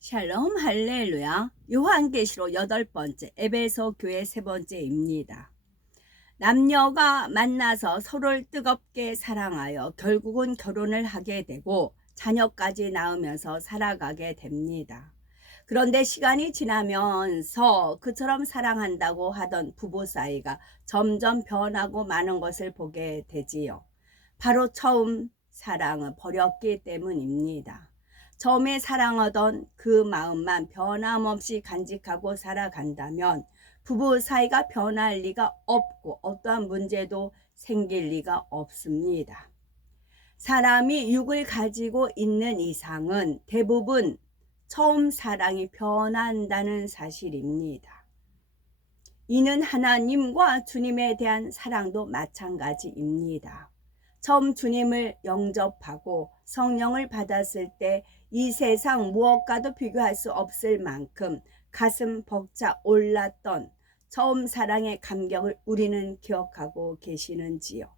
샬롬 할렐루야. 요한계시록 8번째 에베소 교회 3번째입니다. 남녀가 만나서 서로를 뜨겁게 사랑하여 결국은 결혼을 하게 되고 자녀까지 낳으면서 살아가게 됩니다. 그런데 시간이 지나면서 그처럼 사랑한다고 하던 부부 사이가 점점 변하고 마는 것을 보게 되지요. 바로 처음 사랑을 버렸기 때문입니다. 처음에 사랑하던 그 마음만 변함없이 간직하고 살아간다면 부부 사이가 변할 리가 없고 어떠한 문제도 생길 리가 없습니다. 사람이 육을 가지고 있는 이상은 대부분 처음 사랑이 변한다는 사실입니다. 이는 하나님과 주님에 대한 사랑도 마찬가지입니다. 처음 주님을 영접하고 성령을 받았을 때 이 세상 무엇과도 비교할 수 없을 만큼 가슴 벅차 올랐던 처음 사랑의 감격을 우리는 기억하고 계시는지요?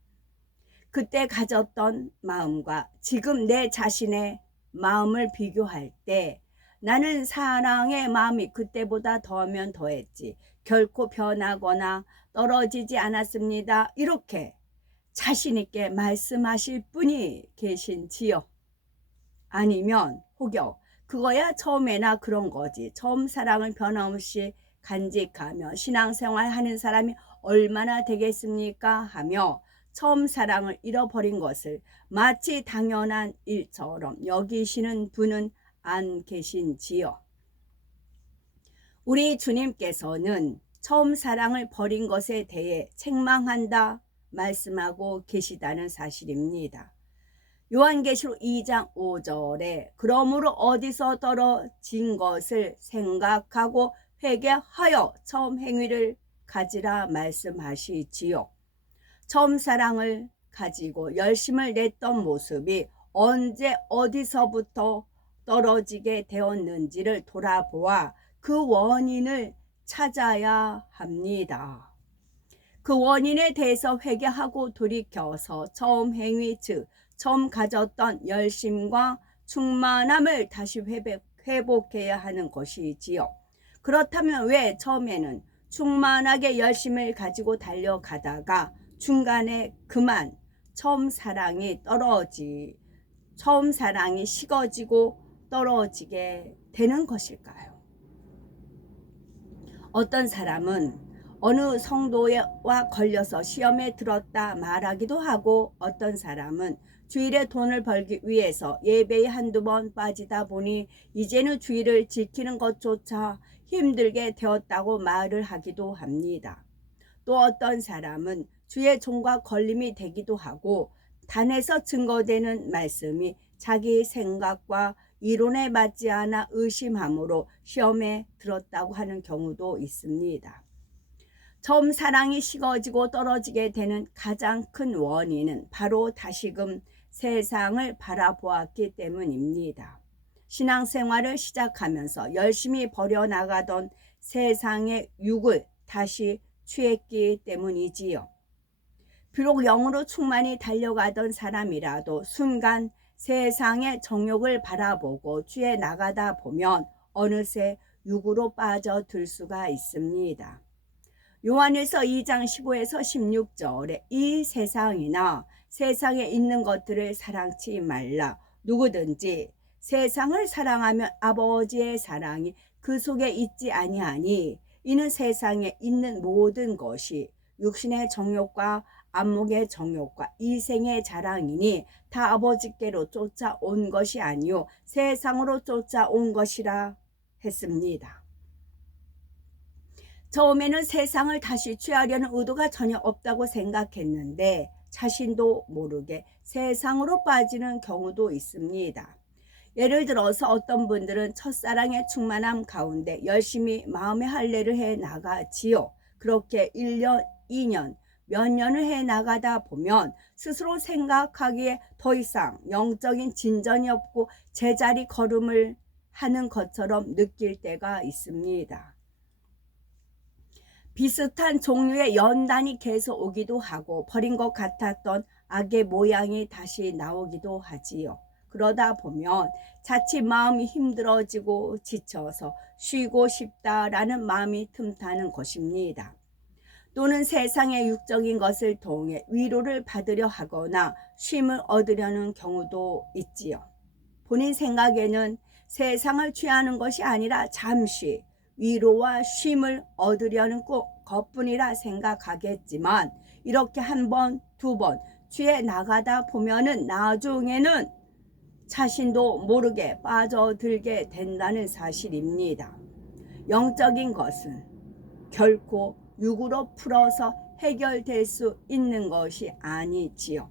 그때 가졌던 마음과 지금 내 자신의 마음을 비교할 때 나는 사랑의 마음이 그때보다 더하면 더했지 결코 변하거나 떨어지지 않았습니다. 이렇게 자신 있게 말씀하실 분이 계신지요? 아니면 혹여 그거야 처음에나 그런 거지. 처음 사랑을 변함없이 간직하며 신앙생활 하는 사람이 얼마나 되겠습니까? 하며 처음 사랑을 잃어버린 것을 마치 당연한 일처럼 여기시는 분은 안 계신지요? 우리 주님께서는 처음 사랑을 버린 것에 대해 책망한다 말씀하고 계시다는 사실입니다. 요한계시록 2장 5절에 그러므로 어디서 떨어진 것을 생각하고 회개하여 처음 행위를 가지라 말씀하시지요. 처음 사랑을 가지고 열심을 냈던 모습이 언제 어디서부터 떨어지게 되었는지를 돌아보아 그 원인을 찾아야 합니다. 그 원인에 대해서 회개하고 돌이켜서 처음 행위 즉 처음 가졌던 열심과 충만함을 다시 회복해야 하는 것이지요. 그렇다면 왜 처음에는 충만하게 열심을 가지고 달려가다가 중간에 그만 처음 사랑이 식어지고 떨어지게 되는 것일까요? 어떤 사람은 어느 성도와 걸려서 시험에 들었다 말하기도 하고 어떤 사람은 주일에 돈을 벌기 위해서 예배에 한두 번 빠지다 보니 이제는 주일을 지키는 것조차 힘들게 되었다고 말을 하기도 합니다. 또 어떤 사람은 주의 종과 걸림이 되기도 하고 단에서 증거되는 말씀이 자기 생각과 이론에 맞지 않아 의심함으로 시험에 들었다고 하는 경우도 있습니다. 처음 사랑이 식어지고 떨어지게 되는 가장 큰 원인은 바로 다시금 세상을 바라보았기 때문입니다. 신앙생활을 시작하면서 열심히 버려나가던 세상의 육을 다시 취했기 때문이지요. 비록 영으로 충만히 달려가던 사람이라도 순간 세상의 정욕을 바라보고 취해 나가다 보면 어느새 육으로 빠져들 수가 있습니다. 요한일서 2장 15에서 16절에 이 세상이나 세상에 있는 것들을 사랑치 말라. 누구든지 세상을 사랑하면 아버지의 사랑이 그 속에 있지 아니하니 이는 세상에 있는 모든 것이 육신의 정욕과 안목의 정욕과 이생의 자랑이니 다 아버지께로 쫓아온 것이 아니요 세상으로 쫓아온 것이라 했습니다. 처음에는 세상을 다시 취하려는 의도가 전혀 없다고 생각했는데 자신도 모르게 세상으로 빠지는 경우도 있습니다. 예를 들어서 어떤 분들은 첫사랑의 충만함 가운데 열심히 마음의 할례를 해 나가지요. 그렇게 1년, 2년, 몇 년을 해 나가다 보면 스스로 생각하기에 더 이상 영적인 진전이 없고 제자리 걸음을 하는 것처럼 느낄 때가 있습니다. 비슷한 종류의 연단이 계속 오기도 하고 버린 것 같았던 악의 모양이 다시 나오기도 하지요. 그러다 보면 자칫 마음이 힘들어지고 지쳐서 쉬고 싶다라는 마음이 틈타는 것입니다. 또는 세상의 육적인 것을 통해 위로를 받으려 하거나 쉼을 얻으려는 경우도 있지요. 본인 생각에는 세상을 취하는 것이 아니라 잠시 위로와 쉼을 얻으려는 것뿐이라 생각하겠지만, 이렇게 한 번, 두 번 취해 나가다 보면은 나중에는 자신도 모르게 빠져들게 된다는 사실입니다. 영적인 것은 결코 육으로 풀어서 해결될 수 있는 것이 아니지요.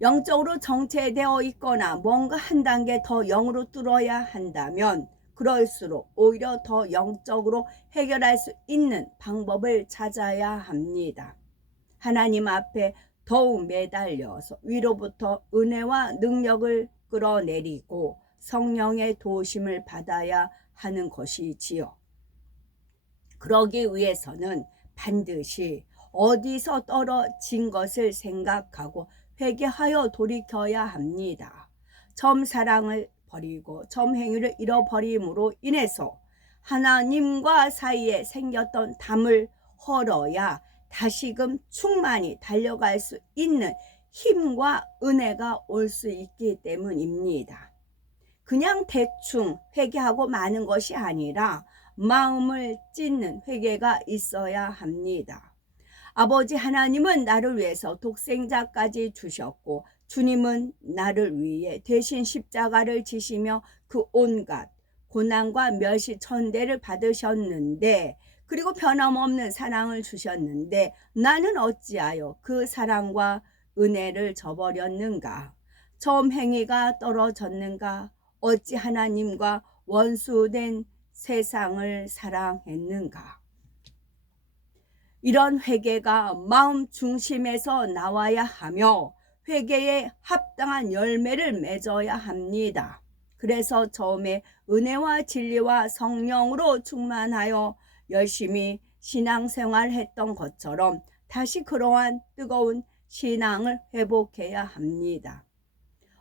영적으로 정체되어 있거나 뭔가 한 단계 더 영으로 뚫어야 한다면 그럴수록 오히려 더 영적으로 해결할 수 있는 방법을 찾아야 합니다. 하나님 앞에 더욱 매달려서 위로부터 은혜와 능력을 끌어내리고 성령의 도우심을 받아야 하는 것이지요. 그러기 위해서는 반드시 어디서 떨어진 것을 생각하고 회개하여 돌이켜야 합니다. 처음 사랑을 버리고 처음 행위를 잃어버림으로 인해서 하나님과 사이에 생겼던 담을 헐어야 다시금 충만히 달려갈 수 있는 힘과 은혜가 올 수 있기 때문입니다. 그냥 대충 회개하고 마는 것이 아니라 마음을 찢는 회개가 있어야 합니다. 아버지 하나님은 나를 위해서 독생자까지 주셨고, 주님은 나를 위해 대신 십자가를 지시며 그 온갖 고난과 멸시 천대를 받으셨는데, 그리고 변함없는 사랑을 주셨는데 나는 어찌하여 그 사랑과 은혜를 저버렸는가? 처음 행위가 떨어졌는가? 어찌 하나님과 원수된 세상을 사랑했는가? 이런 회개가 마음 중심에서 나와야 하며 회개에 합당한 열매를 맺어야 합니다. 그래서 처음에 은혜와 진리와 성령으로 충만하여 열심히 신앙생활 했던 것처럼 다시 그러한 뜨거운 신앙을 회복해야 합니다.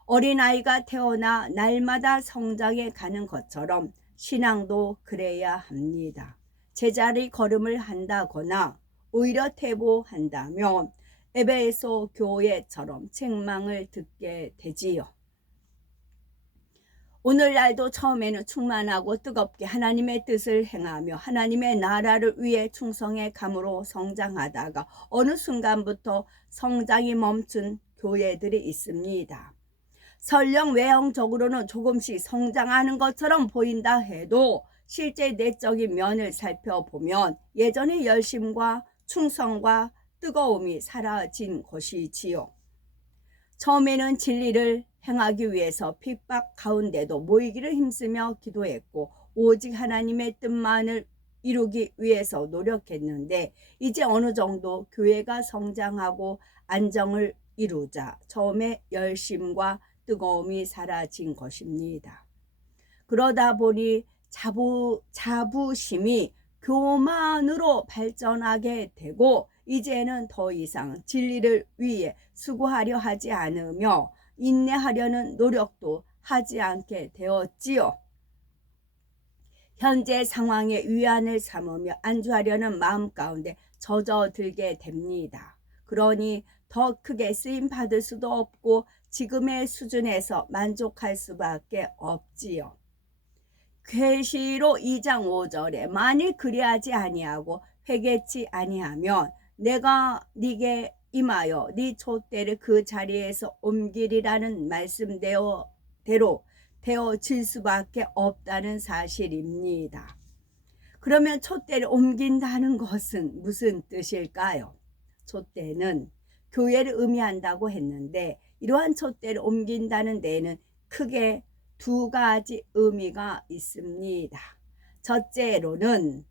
어린아이가 태어나 날마다 성장해 가는 것처럼 신앙도 그래야 합니다. 제자리 걸음을 한다거나 오히려 퇴보한다면 에베소 교회처럼 책망을 듣게 되지요. 오늘날도 처음에는 충만하고 뜨겁게 하나님의 뜻을 행하며 하나님의 나라를 위해 충성해 감으로 성장하다가 어느 순간부터 성장이 멈춘 교회들이 있습니다. 설령 외형적으로는 조금씩 성장하는 것처럼 보인다 해도 실제 내적인 면을 살펴보면 예전의 열심과 충성과 뜨거움이 사라진 것이지요. 처음에는 진리를 행하기 위해서 핍박 가운데도 모이기를 힘쓰며 기도했고 오직 하나님의 뜻만을 이루기 위해서 노력했는데, 이제 어느 정도 교회가 성장하고 안정을 이루자 처음에 열심과 뜨거움이 사라진 것입니다. 그러다 보니 자부심이 교만으로 발전하게 되고 이제는 더 이상 진리를 위해 수고하려 하지 않으며 인내하려는 노력도 하지 않게 되었지요. 현재 상황에 위안을 삼으며 안주하려는 마음 가운데 젖어들게 됩니다. 그러니 더 크게 쓰임 받을 수도 없고 지금의 수준에서 만족할 수밖에 없지요. 계시록 2장 5절에 만일 그리하지 아니하고 회개치 아니하면 내가 네게 임하여 네 촛대를 그 자리에서 옮기리라는 말씀대로 되어질 수밖에 없다는 사실입니다. 그러면 촛대를 옮긴다는 것은 무슨 뜻일까요? 촛대는 교회를 의미한다고 했는데 이러한 촛대를 옮긴다는 데에는 크게 두 가지 의미가 있습니다. 첫째로는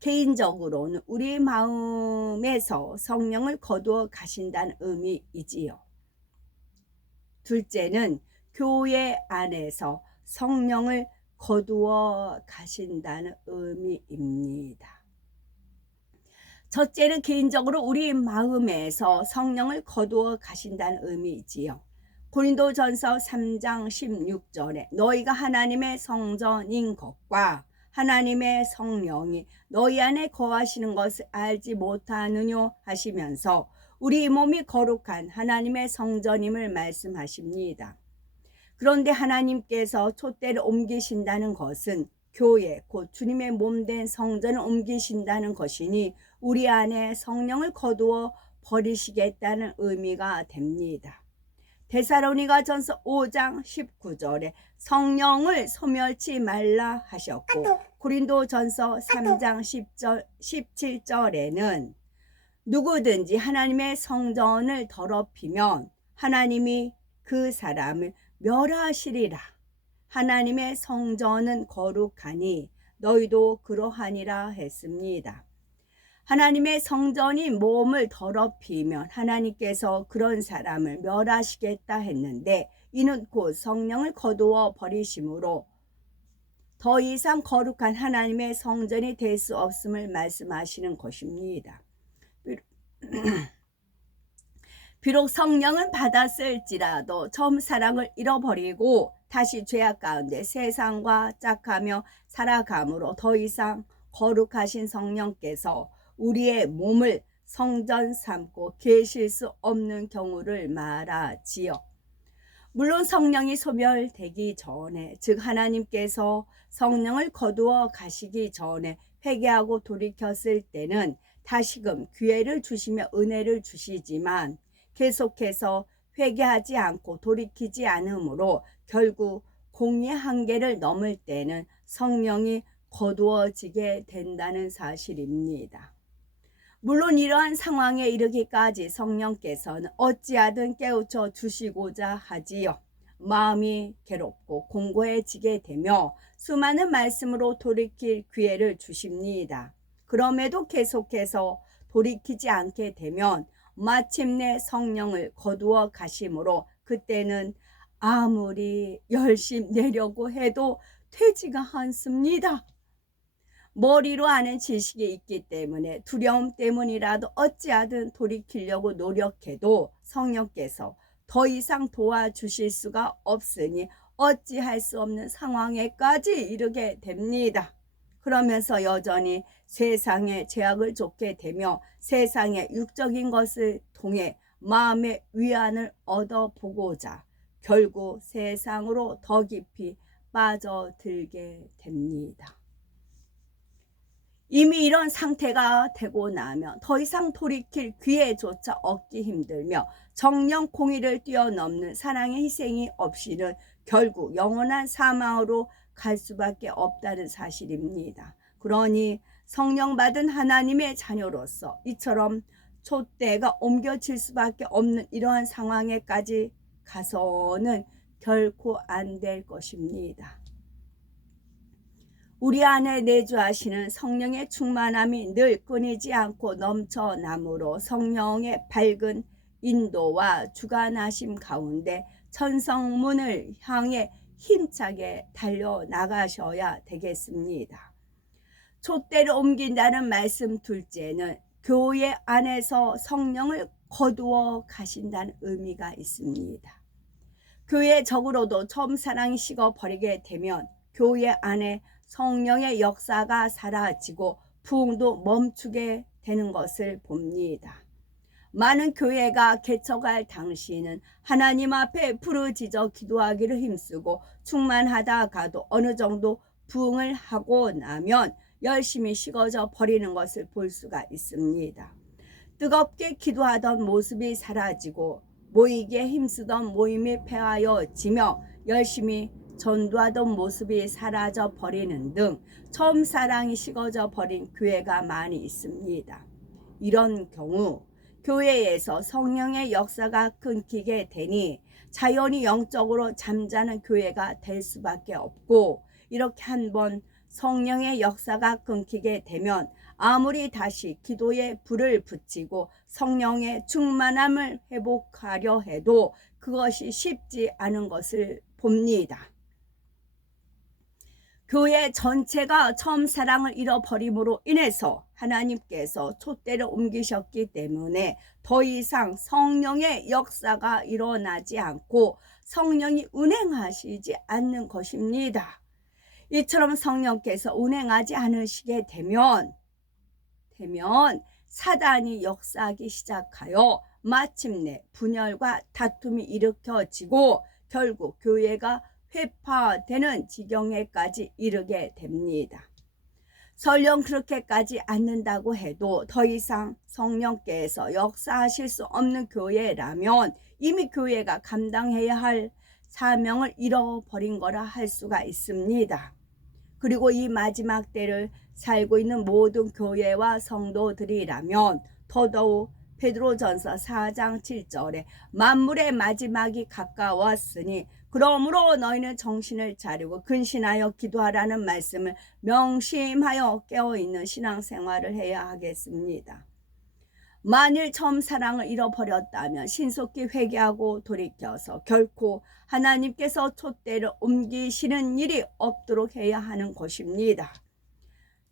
개인적으로는 우리 마음에서 성령을 거두어 가신다는 의미이지요. 둘째는 교회 안에서 성령을 거두어 가신다는 의미입니다. 첫째는 개인적으로 우리 마음에서 성령을 거두어 가신다는 의미이지요. 고린도전서 3장 16절에 너희가 하나님의 성전인 것과 하나님의 성령이 너희 안에 거하시는 것을 알지 못하느뇨 하시면서 우리 몸이 거룩한 하나님의 성전임을 말씀하십니다. 그런데 하나님께서 촛대를 옮기신다는 것은 교회 곧 주님의 몸된 성전을 옮기신다는 것이니 우리 안에 성령을 거두어 버리시겠다는 의미가 됩니다. 데살로니가전서 5장 19절에 성령을 소멸치 말라 하셨고 고린도전서 3장 17절에는 누구든지 하나님의 성전을 더럽히면 하나님이 그 사람을 멸하시리라. 하나님의 성전은 거룩하니 너희도 그러하니라 했습니다. 하나님의 성전이 몸을 더럽히면 하나님께서 그런 사람을 멸하시겠다 했는데 이는 곧 성령을 거두어 버리심으로 더 이상 거룩한 하나님의 성전이 될 수 없음을 말씀하시는 것입니다. 비록 성령은 받았을지라도 처음 사랑을 잃어버리고 다시 죄악 가운데 세상과 짝하며 살아감으로 더 이상 거룩하신 성령께서 우리의 몸을 성전 삼고 계실 수 없는 경우를 말하지요. 물론 성령이 소멸되기 전에, 즉 하나님께서 성령을 거두어 가시기 전에 회개하고 돌이켰을 때는 다시금 기회를 주시며 은혜를 주시지만 계속해서 회개하지 않고 돌이키지 않으므로 결국 공의의 한계를 넘을 때는 성령이 거두어지게 된다는 사실입니다. 물론 이러한 상황에 이르기까지 성령께서는 어찌하든 깨우쳐 주시고자 하지요. 마음이 괴롭고 공고해지게 되며 수많은 말씀으로 돌이킬 기회를 주십니다. 그럼에도 계속해서 돌이키지 않게 되면 마침내 성령을 거두어 가심으로 그때는 아무리 열심히 내려고 해도 되지가 않습니다. 머리로 아는 지식이 있기 때문에 두려움 때문이라도 어찌하든 돌이키려고 노력해도 성령께서 더 이상 도와주실 수가 없으니 어찌할 수 없는 상황에까지 이르게 됩니다. 그러면서 여전히 세상의 죄악을 좇게 되며 세상의 육적인 것을 통해 마음의 위안을 얻어보고자 결국 세상으로 더 깊이 빠져들게 됩니다. 이미 이런 상태가 되고 나면 더 이상 돌이킬 기회조차 얻기 힘들며 정령 공의를 뛰어넘는 사랑의 희생이 없이는 결국 영원한 사망으로 갈 수밖에 없다는 사실입니다. 그러니 성령 받은 하나님의 자녀로서 이처럼 촛대가 옮겨질 수밖에 없는 이러한 상황에까지 가서는 결코 안 될 것입니다. 우리 안에 내주하시는 성령의 충만함이 늘 끊이지 않고 넘쳐나므로 성령의 밝은 인도와 주관하심 가운데 천성문을 향해 힘차게 달려나가셔야 되겠습니다. 촛대를 옮긴다는 말씀 둘째는 교회 안에서 성령을 거두어 가신다는 의미가 있습니다. 교회 적으로도 처음 사랑이 식어버리게 되면 교회 안에 성령의 역사가 사라지고 부흥도 멈추게 되는 것을 봅니다. 많은 교회가 개척할 당시에는 하나님 앞에 부르짖어 기도하기를 힘쓰고 충만하다가도 어느 정도 부흥을 하고 나면 열심히 식어져 버리는 것을 볼 수가 있습니다. 뜨겁게 기도하던 모습이 사라지고 모이기에 힘쓰던 모임이 폐하여지며 열심히 전도하던 모습이 사라져 버리는 등 처음 사랑이 식어져 버린 교회가 많이 있습니다. 이런 경우 교회에서 성령의 역사가 끊기게 되니 자연히 영적으로 잠자는 교회가 될 수밖에 없고, 이렇게 한번 성령의 역사가 끊기게 되면 아무리 다시 기도에 불을 붙이고 성령의 충만함을 회복하려 해도 그것이 쉽지 않은 것을 봅니다. 교회 전체가 처음 사랑을 잃어버림으로 인해서 하나님께서 촛대를 옮기셨기 때문에 더 이상 성령의 역사가 일어나지 않고 성령이 운행하시지 않는 것입니다. 이처럼 성령께서 운행하지 않으시게 되면 사단이 역사하기 시작하여 마침내 분열과 다툼이 일으켜지고 결국 교회가 회파되는 지경에까지 이르게 됩니다. 설령 그렇게까지 않는다고 해도 더 이상 성령께서 역사하실 수 없는 교회라면 이미 교회가 감당해야 할 사명을 잃어버린 거라 할 수가 있습니다. 그리고 이 마지막 때를 살고 있는 모든 교회와 성도들이라면 더더욱 베드로전서 4장 7절에 만물의 마지막이 가까웠으니 그러므로 너희는 정신을 차리고 근신하여 기도하라는 말씀을 명심하여 깨어있는 신앙생활을 해야 하겠습니다. 만일 처음 사랑을 잃어버렸다면 신속히 회개하고 돌이켜서 결코 하나님께서 촛대를 옮기시는 일이 없도록 해야 하는 것입니다.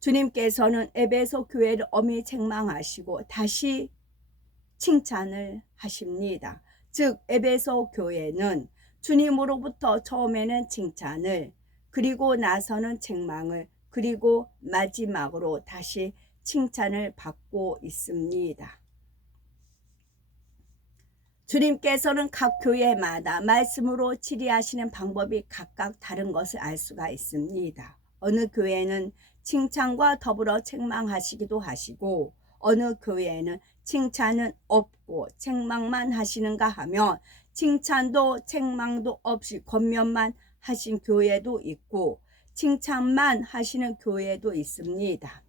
주님께서는 에베소 교회를 엄히 책망하시고 다시 칭찬을 하십니다. 즉 에베소 교회는 주님으로부터 처음에는 칭찬을, 그리고 나서는 책망을, 그리고 마지막으로 다시 칭찬을 받고 있습니다. 주님께서는 각 교회마다 말씀으로 치리하시는 방법이 각각 다른 것을 알 수가 있습니다. 어느 교회는 칭찬과 더불어 책망하시기도 하시고 어느 교회는 칭찬은 없고 책망만 하시는가 하면 칭찬도 책망도 없이 권면만 하신 교회도 있고 칭찬만 하시는 교회도 있습니다.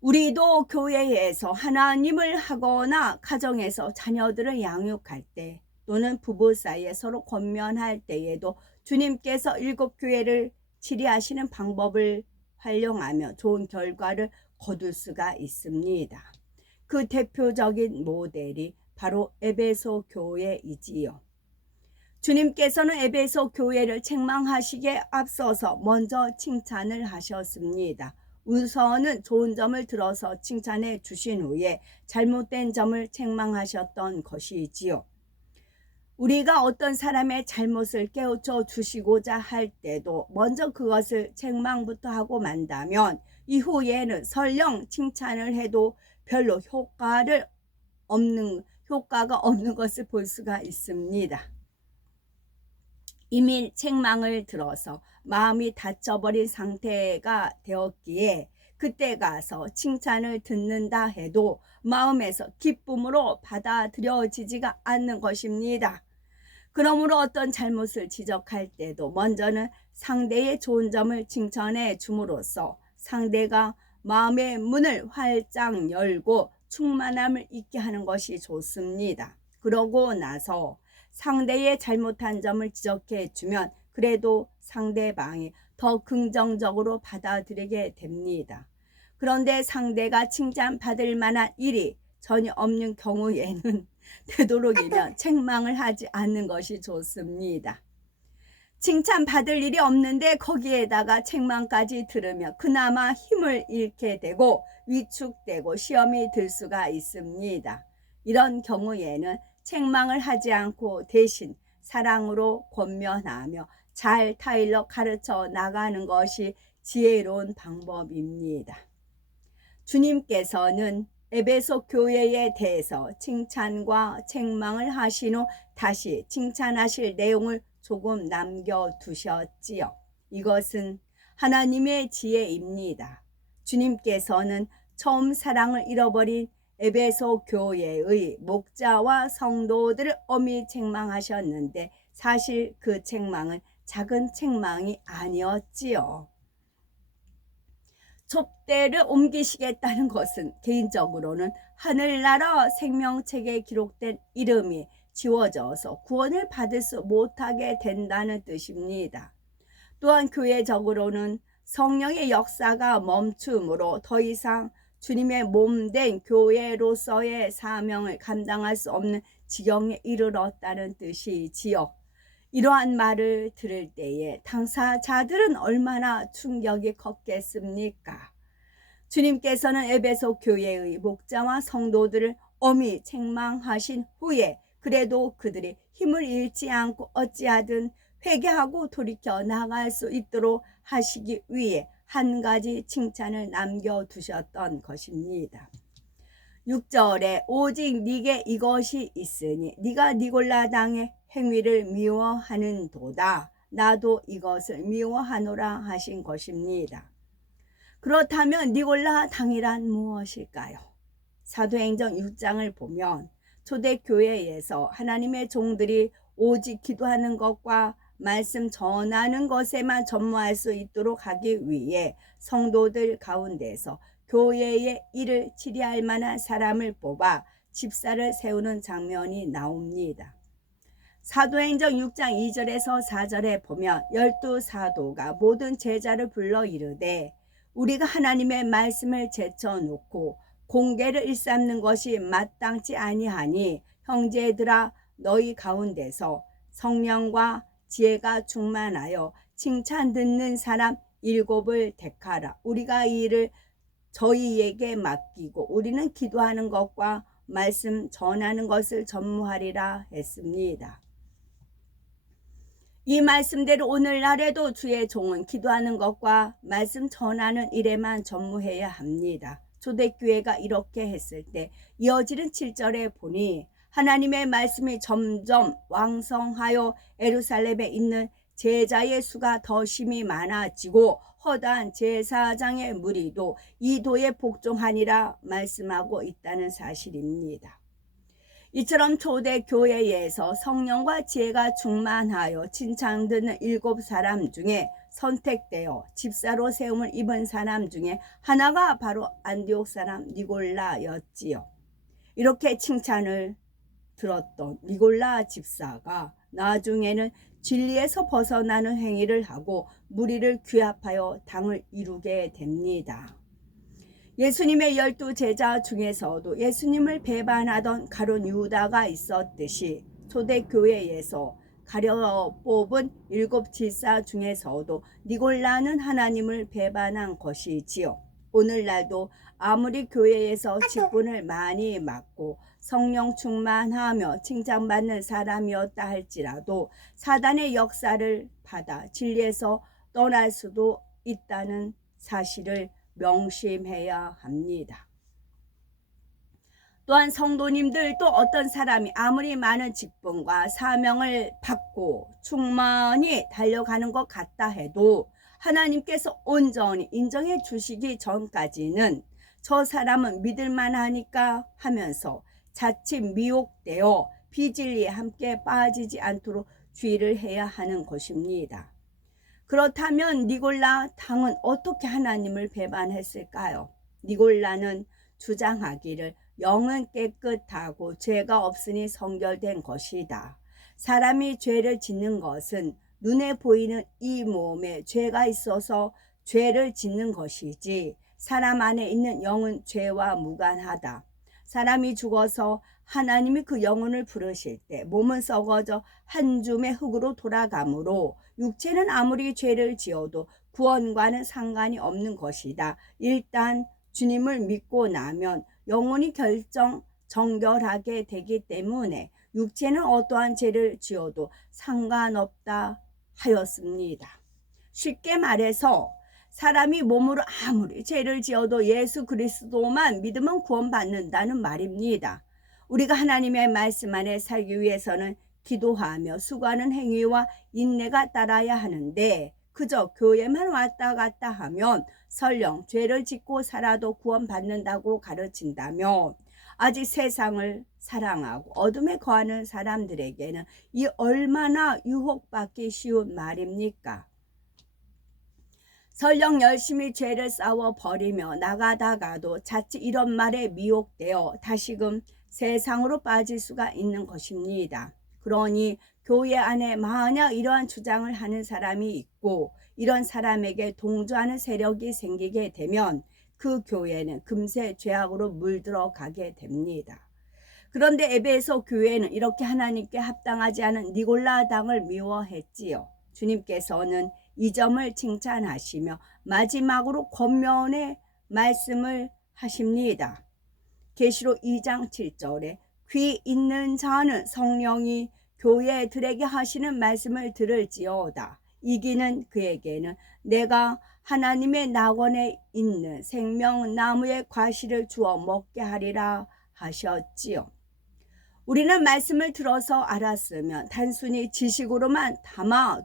우리도 교회에서 하나님을 하거나 가정에서 자녀들을 양육할 때 또는 부부 사이에 서로 권면할 때에도 주님께서 일곱 교회를 치리하시는 방법을 활용하며 좋은 결과를 거둘 수가 있습니다. 그 대표적인 모델이 바로 에베소 교회이지요. 주님께서는 에베소 교회를 책망하시기에 앞서서 먼저 칭찬을 하셨습니다. 우선은 좋은 점을 들어서 칭찬해 주신 후에 잘못된 점을 책망하셨던 것이지요. 우리가 어떤 사람의 잘못을 깨우쳐 주시고자 할 때도 먼저 그것을 책망부터 하고 만다면 이후에는 설령 칭찬을 해도 별로 효과가 없는 것을 볼 수가 있습니다. 이미 책망을 들어서 마음이 다쳐버린 상태가 되었기에 그때 가서 칭찬을 듣는다 해도 마음에서 기쁨으로 받아들여지지가 않는 것입니다. 그러므로 어떤 잘못을 지적할 때도 먼저는 상대의 좋은 점을 칭찬해 줌으로써 상대가 마음의 문을 활짝 열고 충만함을 잊게 하는 것이 좋습니다. 그러고 나서 상대의 잘못한 점을 지적해 주면 그래도 상대방이 더 긍정적으로 받아들이게 됩니다. 그런데 상대가 칭찬받을 만한 일이 전혀 없는 경우에는 되도록이면 책망을 하지 않는 것이 좋습니다. 칭찬받을 일이 없는데 거기에다가 책망까지 들으면 그나마 힘을 잃게 되고 위축되고 시험이 들 수가 있습니다. 이런 경우에는 책망을 하지 않고 대신 사랑으로 권면하며 잘 타일러 가르쳐 나가는 것이 지혜로운 방법입니다. 주님께서는 에베소 교회에 대해서 칭찬과 책망을 하신 후 다시 칭찬하실 내용을 조금 남겨두셨지요. 이것은 하나님의 지혜입니다. 주님께서는 처음 사랑을 잃어버린 에베소 교회의 목자와 성도들을 엄히 책망하셨는데 사실 그 책망은 작은 책망이 아니었지요. 촛대를 옮기시겠다는 것은 개인적으로는 하늘나라 생명책에 기록된 이름이 지워져서 구원을 받을 수 못하게 된다는 뜻입니다. 또한 교회적으로는 성령의 역사가 멈춤으로 더 이상 주님의 몸된 교회로서의 사명을 감당할 수 없는 지경에 이르렀다는 뜻이지요. 이러한 말을 들을 때에 당사자들은 얼마나 충격이 컸겠습니까? 주님께서는 에베소 교회의 목자와 성도들을 엄히 책망하신 후에 그래도 그들이 힘을 잃지 않고 어찌하든 회개하고 돌이켜 나아갈 수 있도록 하시기 위해 한 가지 칭찬을 남겨두셨던 것입니다. 6절에 오직 네게 이것이 있으니 네가 니골라 당의 행위를 미워하는도다. 나도 이것을 미워하노라 하신 것입니다. 그렇다면 니골라 당이란 무엇일까요? 사도행전 6장을 보면 초대교회에서 하나님의 종들이 오직 기도하는 것과 말씀 전하는 것에만 전무할 수 있도록 하기 위해 성도들 가운데서 교회의 일을 치리할 만한 사람을 뽑아 집사를 세우는 장면이 나옵니다. 사도행전 6장 2절에서 4절에 보면 12사도가 모든 제자를 불러 이르되 우리가 하나님의 말씀을 제쳐놓고 공개를 일삼는 것이 마땅치 아니하니 형제들아 너희 가운데서 성령과 지혜가 충만하여 칭찬 듣는 사람 7을 택하라. 우리가 이 일을 저희에게 맡기고 우리는 기도하는 것과 말씀 전하는 것을 전무하리라 했습니다. 이 말씀대로 오늘날에도 주의 종은 기도하는 것과 말씀 전하는 일에만 전무해야 합니다. 초대교회가 이렇게 했을 때 이어지는 7절에 보니 하나님의 말씀이 점점 왕성하여 예루살렘에 있는 제자의 수가 더 심히 많아지고 허다한 제사장의 무리도 이 도에 복종하니라 말씀하고 있다는 사실입니다. 이처럼 초대교회에서 성령과 지혜가 충만하여 칭찬 듣는 7사람 중에 선택되어 집사로 세움을 입은 사람 중에 하나가 바로 안디옥 사람 니골라였지요. 이렇게 칭찬을 들었던 니골라 집사가 나중에는 진리에서 벗어나는 행위를 하고 무리를 규합하여 당을 이루게 됩니다. 예수님의 12제자 중에서도 예수님을 배반하던 가룟 유다가 있었듯이 초대교회에서 가려 뽑은 7 집사 중에서도 니골라는 하나님을 배반한 것이지요. 오늘날도 아무리 교회에서 직분을 많이 맡고 성령 충만하며 칭찬받는 사람이었다 할지라도 사단의 역사를 받아 진리에서 떠날 수도 있다는 사실을 명심해야 합니다. 또한 성도님들도 어떤 사람이 아무리 많은 직분과 사명을 받고 충만히 달려가는 것 같다 해도 하나님께서 온전히 인정해 주시기 전까지는 저 사람은 믿을만하니까 하면서 자칫 미혹되어 비진리에 함께 빠지지 않도록 주의를 해야 하는 것입니다. 그렇다면 니골라 당은 어떻게 하나님을 배반했을까요? 니골라는 주장하기를 영은 깨끗하고 죄가 없으니 성결된 것이다. 사람이 죄를 짓는 것은 눈에 보이는 이 몸에 죄가 있어서 죄를 짓는 것이지 사람 안에 있는 영은 죄와 무관하다. 사람이 죽어서 하나님이 그 영혼을 부르실 때 몸은 썩어져 한 줌의 흙으로 돌아가므로 육체는 아무리 죄를 지어도 구원과는 상관이 없는 것이다. 일단 주님을 믿고 나면 영혼이 정결하게 되기 때문에 육체는 어떠한 죄를 지어도 상관없다 하였습니다. 쉽게 말해서 사람이 몸으로 아무리 죄를 지어도 예수 그리스도만 믿으면 구원받는다는 말입니다. 우리가 하나님의 말씀 안에 살기 위해서는 기도하며 수고하는 행위와 인내가 따라야 하는데 그저 교회만 왔다 갔다 하면 설령 죄를 짓고 살아도 구원받는다고 가르친다면 아직 세상을 사랑하고 어둠에 거하는 사람들에게는 이 얼마나 유혹받기 쉬운 말입니까? 설령 열심히 죄를 싸워버리며 나가다가도 자칫 이런 말에 미혹되어 다시금 세상으로 빠질 수가 있는 것입니다. 그러니 교회 안에 만약 이러한 주장을 하는 사람이 있고 이런 사람에게 동조하는 세력이 생기게 되면 그 교회는 금세 죄악으로 물들어가게 됩니다. 그런데 에베소 교회는 이렇게 하나님께 합당하지 않은 니골라 당을 미워했지요. 주님께서는 이 점을 칭찬하시며 마지막으로 권면의 말씀을 하십니다. 계시록 2장 7절에 귀 있는 자는 성령이 교회들에게 하시는 말씀을 들을지어다. 이기는 그에게는 내가 하나님의 낙원에 있는 생명나무의 과실을 주어 먹게 하리라 하셨지요. 우리는 말씀을 들어서 알았으면 단순히 지식으로만 담아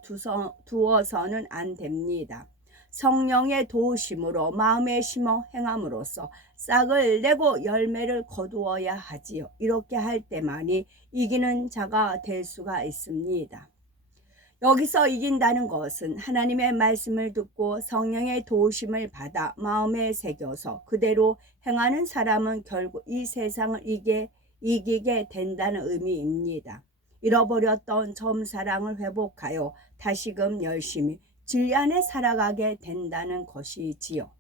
두어서는 안 됩니다. 성령의 도우심으로 마음에 심어 행함으로써 싹을 내고 열매를 거두어야 하지요. 이렇게 할 때만이 이기는 자가 될 수가 있습니다. 여기서 이긴다는 것은 하나님의 말씀을 듣고 성령의 도우심을 받아 마음에 새겨서 그대로 행하는 사람은 결국 이 세상을 이기게 된다는 의미입니다. 잃어버렸던 처음 사랑을 회복하여 다시금 열심히 진리 안에 살아가게 된다는 것이지요.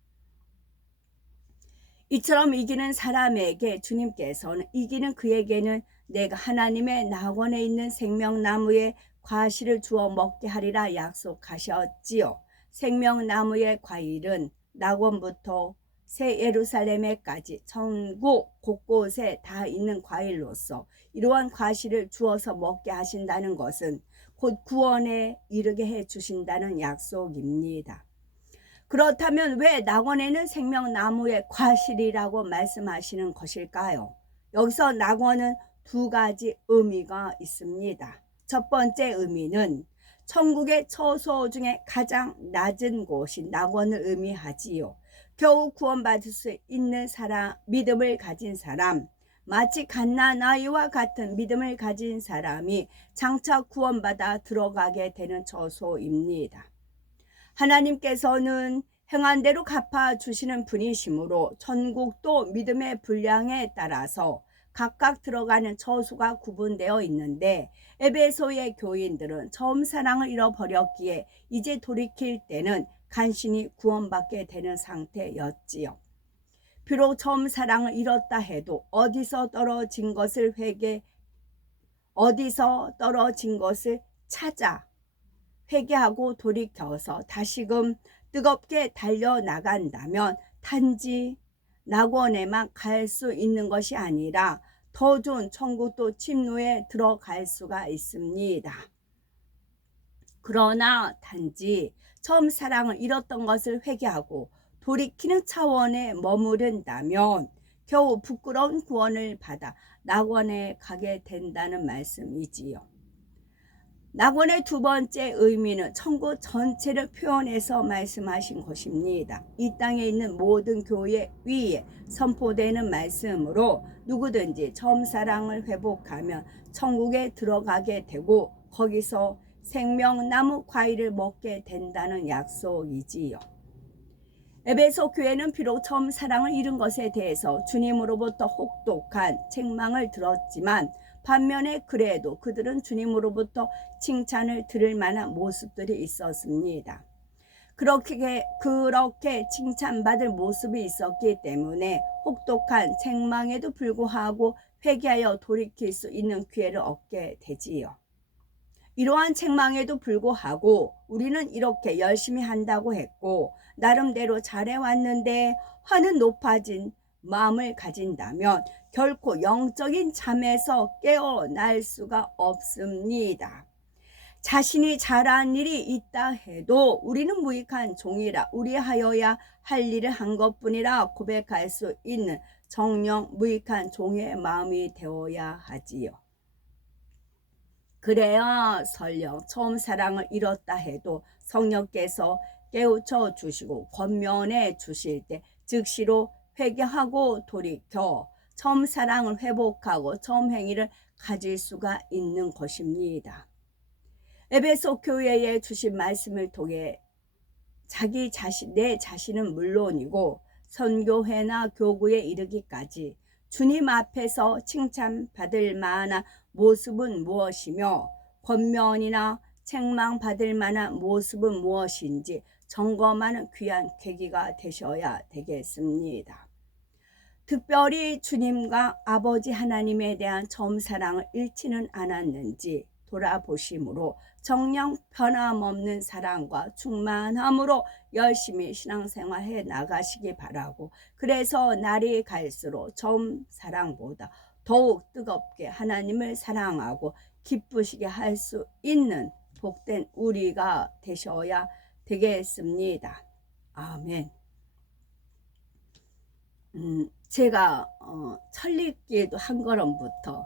이처럼 이기는 사람에게 주님께서는 이기는 그에게는 내가 하나님의 낙원에 있는 생명나무의 과실을 주어 먹게 하리라 약속하셨지요. 생명나무의 과일은 낙원부터 새 예루살렘에까지 천국 곳곳에 다 있는 과일로서 이러한 과실을 주어서 먹게 하신다는 것은 곧 구원에 이르게 해 주신다는 약속입니다. 그렇다면 왜 낙원에는 생명나무의 과실이라고 말씀하시는 것일까요? 여기서 낙원은 두 가지 의미가 있습니다. 첫 번째 의미는 천국의 처소 중에 가장 낮은 곳이 낙원을 의미하지요. 겨우 구원받을 수 있는 사람, 믿음을 가진 사람, 마치 갓난아이와 같은 믿음을 가진 사람이 장차 구원받아 들어가게 되는 처소입니다. 하나님께서는 행한 대로 갚아주시는 분이시므로 천국도 믿음의 분량에 따라서 각각 들어가는 처소가 구분되어 있는데 에베소의 교인들은 처음 사랑을 잃어버렸기에 이제 돌이킬 때는 간신히 구원받게 되는 상태였지요. 비록 처음 사랑을 잃었다 해도 어디서 떨어진 것을 찾아 회개하고 돌이켜서 다시금 뜨겁게 달려나간다면 단지 낙원에만 갈 수 있는 것이 아니라 더 좋은 천국도 침노에 들어갈 수가 있습니다. 그러나 단지 처음 사랑을 잃었던 것을 회개하고 돌이키는 차원에 머무른다면 겨우 부끄러운 구원을 받아 낙원에 가게 된다는 말씀이지요. 낙원의 두 번째 의미는 천국 전체를 표현해서 말씀하신 것입니다. 이 땅에 있는 모든 교회 위에 선포되는 말씀으로 누구든지 처음 사랑을 회복하면 천국에 들어가게 되고 거기서 생명나무 과일을 먹게 된다는 약속이지요. 에베소 교회는 비록 처음 사랑을 잃은 것에 대해서 주님으로부터 혹독한 책망을 들었지만 반면에 그래도 그들은 주님으로부터 칭찬을 들을 만한 모습들이 있었습니다. 그렇게 칭찬받을 모습이 있었기 때문에 혹독한 책망에도 불구하고 회개하여 돌이킬 수 있는 기회를 얻게 되지요. 이러한 책망에도 불구하고 우리는 이렇게 열심히 한다고 했고 나름대로 잘해왔는데 하는 높아진 마음을 가진다면 결코 영적인 잠에서 깨어날 수가 없습니다. 자신이 잘한 일이 있다 해도 우리는 무익한 종이라 우리하여야 할 일을 한 것뿐이라 고백할 수 있는 정령 무익한 종의 마음이 되어야 하지요. 그래야 설령 처음 사랑을 잃었다 해도 성령께서 깨우쳐 주시고 권면해 주실 때 즉시로 회개하고 돌이켜 처음 사랑을 회복하고 처음 행위를 가질 수가 있는 것입니다. 에베소 교회에 주신 말씀을 통해 내 자신은 물론이고 선교회나 교구에 이르기까지 주님 앞에서 칭찬받을 만한 모습은 무엇이며 권면이나 책망받을 만한 모습은 무엇인지 점검하는 귀한 계기가 되셔야 되겠습니다. 특별히 주님과 아버지 하나님에 대한 처음 사랑을 잃지는 않았는지 돌아보심으로 정녕 변함없는 사랑과 충만함으로 열심히 신앙생활해 나가시기 바라고, 그래서 날이 갈수록 처음 사랑보다 더욱 뜨겁게 하나님을 사랑하고 기쁘시게 할 수 있는 복된 우리가 되셔야 되겠습니다. 아멘. 제가 천리길도 한 걸음부터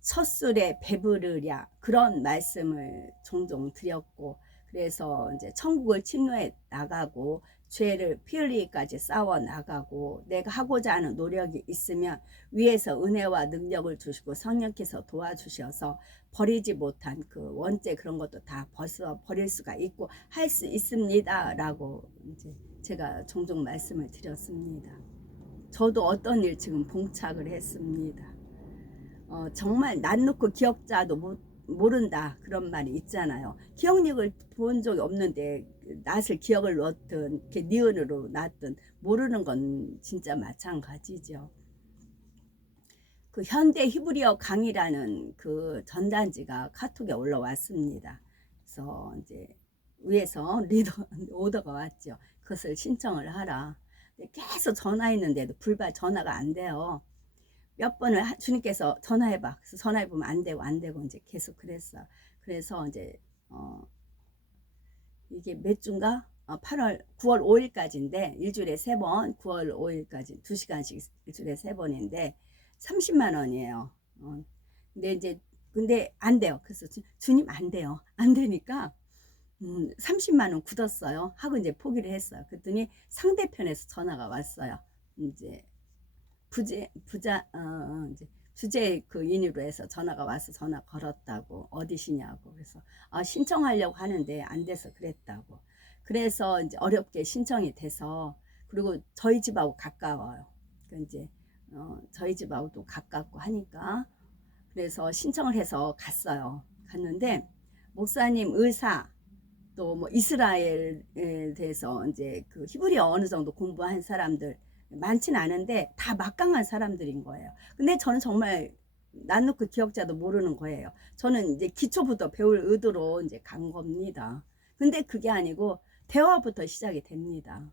첫 술에 배부르랴 그런 말씀을 종종 드렸고, 그래서 이제 천국을 침노해 나가고 죄를 피 흘리기까지 싸워 나가고, 내가 하고자 하는 노력이 있으면 위에서 은혜와 능력을 주시고 성령께서 도와주셔서 버리지 못한 그 원죄 그런 것도 다 벗어 버릴 수가 있고 할 수 있습니다 라고 이제 제가 종종 말씀을 드렸습니다. 저도 어떤 일 지금 봉착을 했습니다. 정말 낯 놓고 기억자도 모른다 그런 말이 있잖아요. 기억력을 본 적이 없는데 낯을 기억을 넣든 이렇게 니은으로 놨든 모르는 건 진짜 마찬가지죠. 그 현대 히브리어 강의라는 그 전단지가 카톡에 올라왔습니다. 그래서 이제 위에서 리더 오더가 왔죠. 그것을 신청을 하라. 계속 전화했는데도 불발 전화가 안 돼요. 몇 번을 주님께서 전화해봐. 그래서 전화해보면 안 되고 이제 계속 그랬어. 그래서 이제 이게 몇 주인가? 9월 5일까지인데 일주일에 3번, 9월 5일까지 2시간씩 일주일에 3번인데 30만 원이에요. 근데 안 돼요. 그래서 주님 안 돼요. 안 되니까 30만 원 굳었어요. 하고 이제 포기를 했어요. 그랬더니 상대편에서 전화가 왔어요. 이제 이제 주제 그 인으로 해서 전화가 와서 전화 걸었다고, 어디시냐고. 그래서 신청하려고 하는데 안 돼서 그랬다고. 그래서 이제 어렵게 신청이 돼서, 그리고 저희 집하고 가까워요. 그러니까 이제 저희 집하고도 가깝고 하니까 그래서 신청을 해서 갔어요. 갔는데 목사님, 의사, 또 뭐 이스라엘에 대해서 이제 그 히브리어 어느 정도 공부한 사람들 많지는 않은데 다 막강한 사람들인 거예요. 근데 저는 정말 난 놓고 기억자도 모르는 거예요. 저는 이제 기초부터 배울 의도로 이제 간 겁니다. 근데 그게 아니고 대화부터 시작이 됩니다.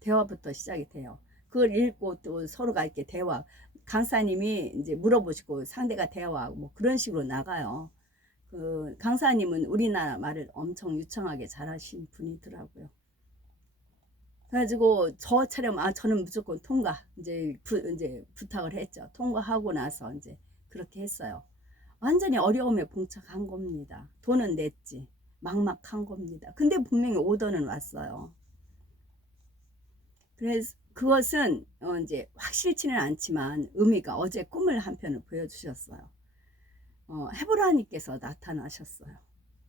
대화부터 시작이 돼요. 그걸 읽고 또 서로가 이렇게 대화, 강사님이 이제 물어보시고 상대가 대화하고 뭐 그런 식으로 나가요. 그 강사님은 우리나라 말을 엄청 유창하게 잘하신 분이더라고요. 그래가지고 저처럼 저는 무조건 통과 이제 부탁을 했죠. 통과하고 나서 이제 그렇게 했어요. 완전히 어려움에 봉착한 겁니다. 돈은 냈지, 막막한 겁니다. 근데 분명히 오더는 왔어요. 그래서 그것은 이제 확실치는 않지만 의미가, 어제 꿈을 한 편을 보여주셨어요. 헤브라님께서 나타나셨어요.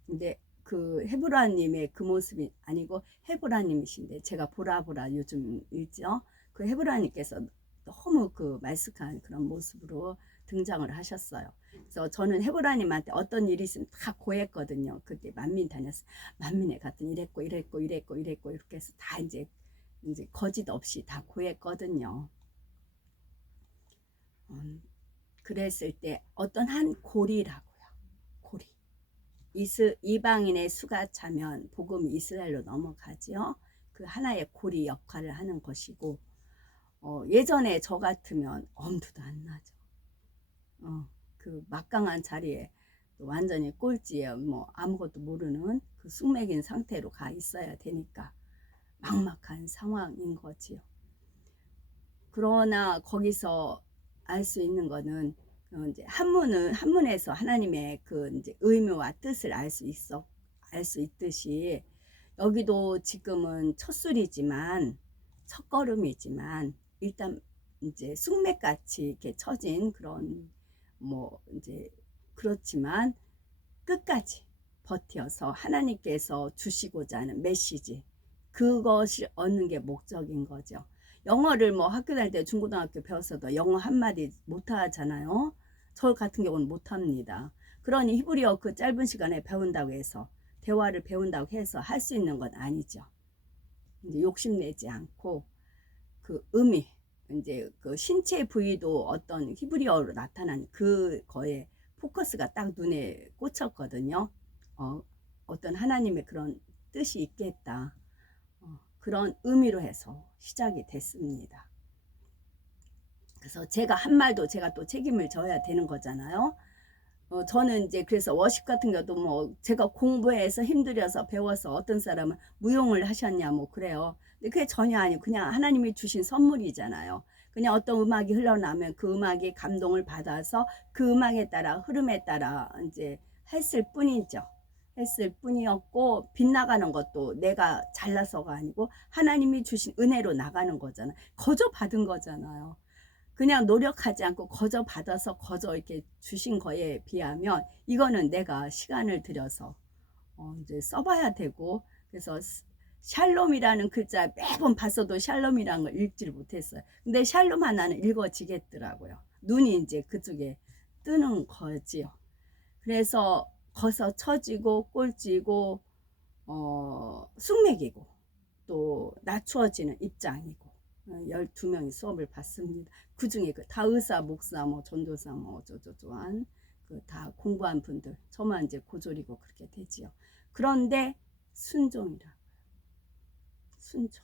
근데 그 헤브라님의 그 모습이 아니고 헤브라님이신데, 제가 보라보라 요즘 읽죠. 그 헤브라님께서 너무 그 말쑥한 그런 모습으로 등장을 하셨어요. 그래서 저는 헤브라님한테 어떤 일이 있으면 다 고했거든요. 그때 만민 다녔어요. 만민에 갔더니 이랬고 이렇게 해서 다 이제 거짓 없이 다 고했거든요. 그랬을 때 어떤 한 고리라고요. 고리. 이방인의 수가 차면 복음이 이스라엘로 넘어가지요. 그 하나의 고리 역할을 하는 것이고, 예전에 저 같으면 엄두도 안 나죠. 그 막강한 자리에 완전히 꼴찌에 뭐 아무것도 모르는 그 숙맥인 상태로 가 있어야 되니까 막막한 상황인 거지요. 그러나 거기서 알 수 있는 거는 이제 한문에서 하나님의 그 이제 의미와 뜻을 알 수 있듯이, 여기도 지금은 첫술이지만 첫걸음이지만 일단 이제 숙맥같이 이렇게 처진 그런 뭐 이제 그렇지만 끝까지 버텨서 하나님께서 주시고자 하는 메시지, 그것을 얻는 게 목적인 거죠. 영어를 뭐 학교 다닐 때 중고등학교 배웠어도 영어 한마디 못하잖아요. 저 같은 경우는 못합니다. 그러니 히브리어 그 짧은 시간에 배운다고 해서, 대화를 배운다고 해서 할 수 있는 건 아니죠. 이제 욕심내지 않고 그 의미, 이제 그 신체 부위도 어떤 히브리어로 나타난 그거에 포커스가 딱 눈에 꽂혔거든요. 어떤 하나님의 그런 뜻이 있겠다. 그런 의미로 해서 시작이 됐습니다. 그래서 제가 한 말도 제가 또 책임을 져야 되는 거잖아요. 저는 이제 그래서 워십 같은 것도 뭐 제가 공부해서 힘들어서 배워서 어떤 사람은 무용을 하셨냐 뭐 그래요. 근데 그게 전혀 아니고 그냥 하나님이 주신 선물이잖아요. 그냥 어떤 음악이 흘러나면 그 음악이 감동을 받아서 그 음악에 따라 흐름에 따라 이제 했을 뿐이죠. 했을 뿐이었고 빗나가는 것도 내가 잘나서가 아니고 하나님이 주신 은혜로 나가는 거잖아요. 거저 받은 거잖아요. 그냥 노력하지 않고 거저 받아서 거저 이렇게 주신 거에 비하면 이거는 내가 시간을 들여서 이제 써봐야 되고 그래서 샬롬이라는 글자 매번 봤어도 샬롬이라는 걸 읽지를 못했어요. 근데 샬롬 하나는 읽어지겠더라고요. 눈이 이제 그쪽에 뜨는 거지요. 그래서 거서 처지고 꼴찌고 숙맥이고 또 낮추어지는 입장이고 12명이 수업을 받습니다. 그 중에 그 다의사, 목사, 뭐 전도사, 뭐 어쩌저쩌한 그 다 공부한 분들, 저만 이제 고졸이고 그렇게 되지요. 그런데 순종이라 순종.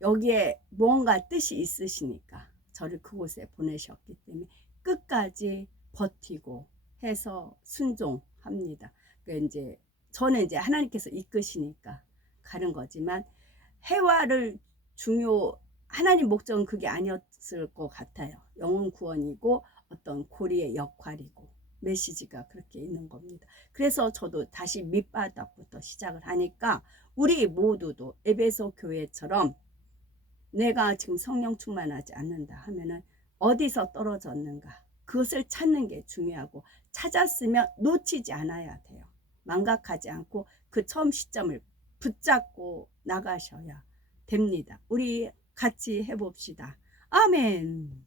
여기에 뭔가 뜻이 있으시니까 저를 그곳에 보내셨기 때문에 끝까지 버티고 해서 순종합니다. 그러니까 이제 저는 이제 하나님께서 이끄시니까 가는 거지만 해와를 하나님 목적은 그게 아니었을 것 같아요. 영혼 구원이고 어떤 고리의 역할이고 메시지가 그렇게 있는 겁니다. 그래서 저도 다시 밑바닥부터 시작을 하니까 우리 모두도 에베소 교회처럼 내가 지금 성령 충만하지 않는다 하면은 어디서 떨어졌는가 그것을 찾는 게 중요하고 찾았으면 놓치지 않아야 돼요. 망각하지 않고 그 처음 시점을 붙잡고 나가셔야 됩니다. 우리 같이 해봅시다. 아멘.